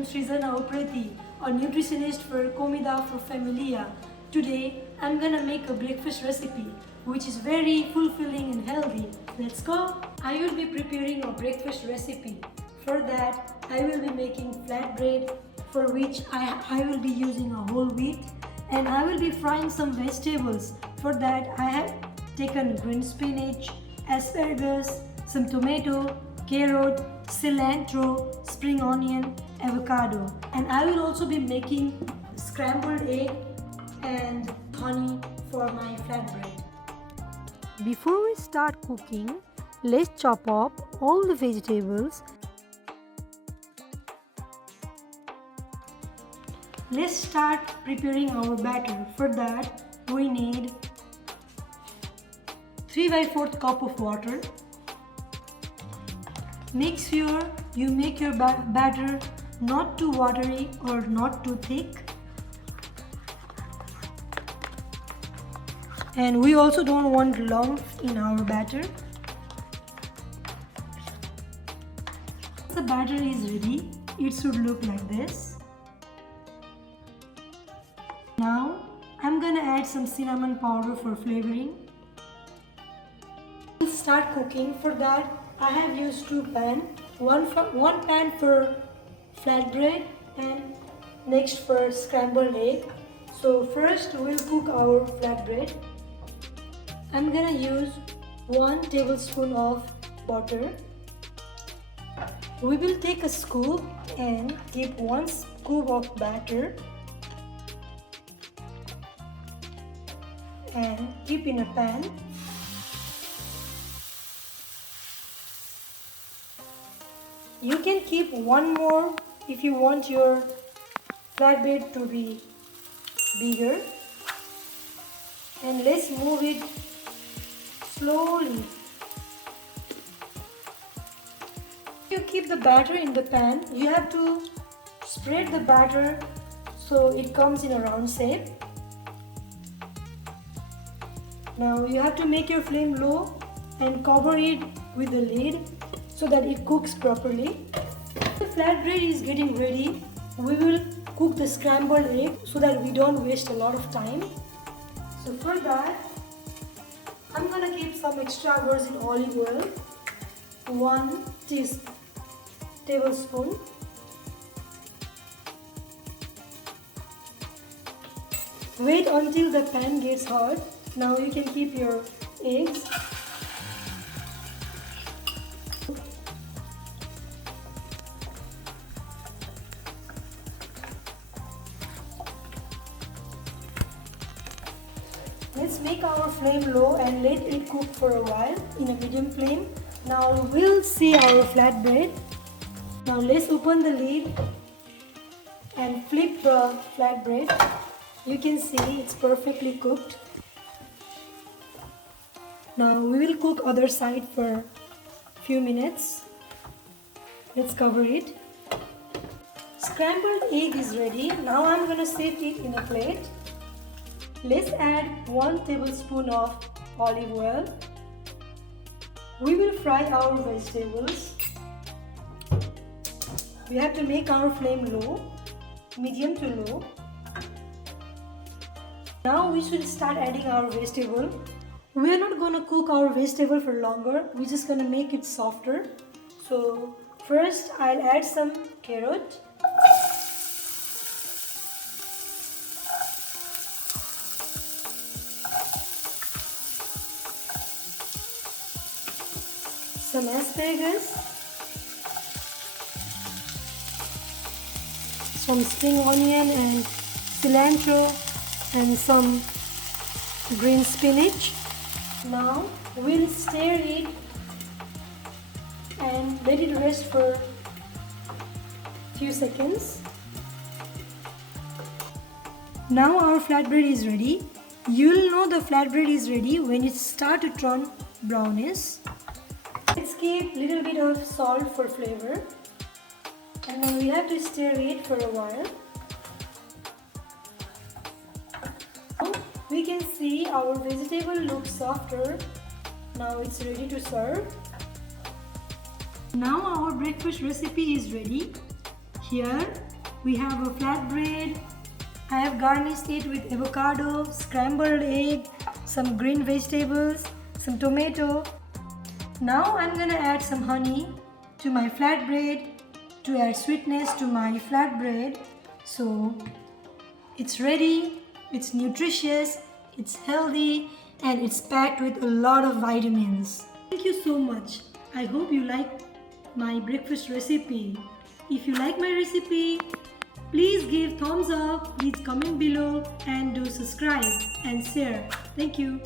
am Srizana Upreti, a nutritionist for Comida for Familia. Today, I'm gonna make a breakfast recipe which is very fulfilling and healthy. Let's go! I will be preparing a breakfast recipe. For that, I will be making flatbread, for which I will be using a whole wheat, and I will be frying some vegetables. For that, I have taken green spinach, asparagus, some tomato, carrot, cilantro, spring onion, avocado, and I will also be making scrambled egg and honey for my flatbread. Before we start cooking, let's chop up all the vegetables. Let's start preparing our batter. For that, we need 3/4 cup of water. Make sure you make your batter not too watery or not too thick. And we also don't want lumps in our batter. Once the batter is ready, it should look like this. Now, I'm gonna add some cinnamon powder for flavoring. We'll start cooking. For that, I have used two pans. One pan for flatbread and next for scrambled egg. So first we'll cook our flatbread. I'm gonna use 1 tablespoon of butter. We will take a scoop and keep 1 scoop of batter and keep in a pan. You can keep 1 more if you want your flatbread to be bigger. And let's move it slowly. You keep the batter in the pan. You have to spread the batter so it comes in a round shape. Now you have to make your flame low and cover it with the lid so that it cooks properly. The flatbread is getting ready. We will cook the scrambled egg so that we don't waste a lot of time. So for that, I'm gonna keep some extra virgin olive oil, 1 tablespoon. Wait until the pan gets hot. Now you can keep your eggs. Let's make our flame low and let it cook for a while in a medium flame. Now we'll see our flatbread. Now let's open the lid and flip the flatbread. You can see it's perfectly cooked. Now we will cook other side for a few minutes. Let's cover it. Scrambled egg is ready. Now I'm gonna set it in a plate. Let's add 1 tablespoon of olive oil. We will fry our vegetables. We have to make our flame low, medium to low. Now we should start adding our vegetable. We are not going to cook our vegetable for longer. We're just going to make it softer. So first I'll add some carrot. Some asparagus, some spring onion and cilantro, and some green spinach. Now we'll stir it and let it rest for a few seconds. Now our flatbread is ready. You'll know the flatbread is ready when it starts to turn brownish. Let's keep a little bit of salt for flavor, and then we have to stir it for a while. Now we can see our vegetable looks softer. Now it's ready to serve. Now our breakfast recipe is ready. Here We have a flatbread. I have garnished it with avocado, scrambled egg, some green vegetables, some tomato. Now I'm gonna add some honey to my flatbread to add sweetness to my flatbread. So it's ready, it's nutritious, it's healthy, and it's packed with a lot of vitamins. Thank you so much. I hope you like my breakfast recipe. If you like my recipe, please give thumbs up, please comment below, and do subscribe and share. Thank you.